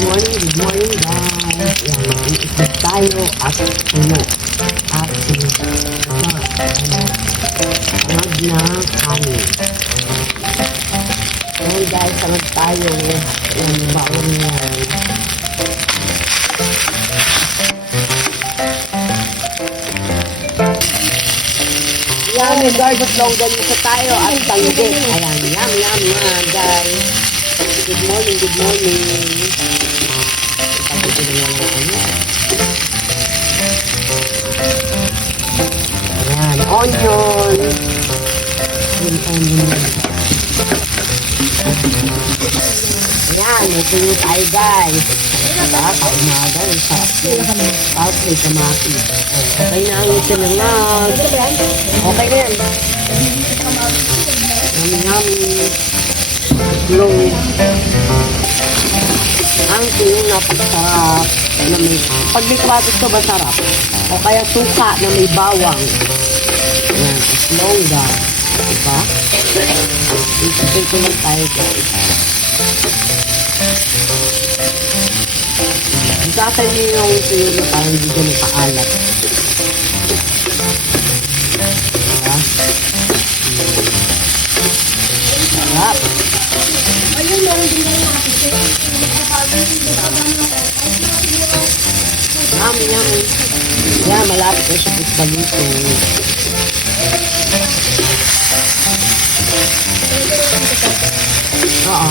good morning guys. Yan, mag-iisip tayo at ating samad na kanin. Ayan guys, samad tayo. Yan, baon yan. Yan, may garlic longganisa tayo at tanggit. Ayan, yum guys. Good morning, good morning. Tapos ko na lang ayan, onion. Yung onion. Ayan, may tuyo tayo guys. Diba? Kaumaga, yung sarap yun. Tapos may kamati. Okay na ang ito ng mag. Okay na yan. Yummy. Slow. Ang tuyo napasarap na may, pag may kamatis ka ba sarap? O kaya suka na may bawang. Ayan, slow down. Diba? Ito lang tayo guys. Isakan nyo yung tuyo na parang hindi ka nakaalat. Diba? Sarap. Ayun, meron din kayo natin. Yummy. Yan, malapit na siya paluto. Oo.